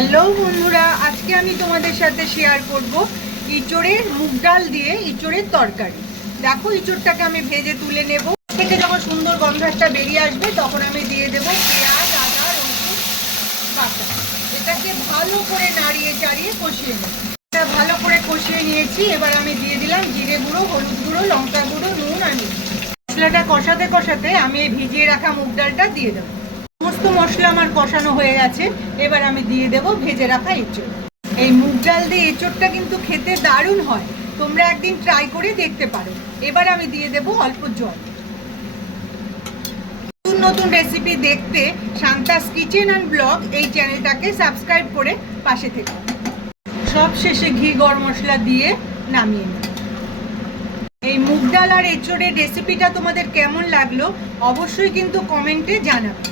Hello বন্ধুরা, আজকে আমি তোমাদের সাথে শেয়ার করব ইঁচড়ের মুগ ডাল দিয়ে ইঁচড়ের তরকারি। দেখো, ইঁচড়টাকে আমি ভেজে তুলে নেব। থেকে যখন সুন্দর গন্ধটা বেরিয়ে আসবে তখন আমি দিয়ে দেব পেঁয়াজ, আদা, রসুন বাটা। এটাকে ভালো করে নাড়িয়ে চাড়িয়ে কষিয়ে নেব। এটা ভালো করে কষিয়ে নিয়েছি। এবার আমি দিয়ে দিলাম জিরে গুঁড়ো, হলুদ গুঁড়ো, লঙ্কা গুঁড়ো, নুন আর মিষ্টি। মশলাটা কষাতে কষাতে আমি এই ভিজিয়ে রাখা মুগ ডালটা দিয়ে দেবো। সমস্ত মশলা আমার কষানো হয়ে গেছে। এবার আমি দিয়ে দেব ভেজে রাখা এঁচড়। এই মুগ ডাল দিয়ে এঁচড়টা কিন্তু খেতে দারুণ হয়, তোমরা একদিন ট্রাই করে দেখতে পারো। এবার আমি দিয়ে দেব অল্প জল। নতুন নতুন রেসিপি দেখতে শান্তাস কিচেন অ্যান্ড ব্লগ এই চ্যানেলটাকে সাবস্ক্রাইব করে পাশে থেকো। সব শেষে ঘি গরম মশলা দিয়ে নামিয়ে নেব। এই মুগ ডাল আর এঁচড়ের রেসিপিটা তোমাদের কেমন লাগলো অবশ্যই কিন্তু কমেন্টে জানাবে।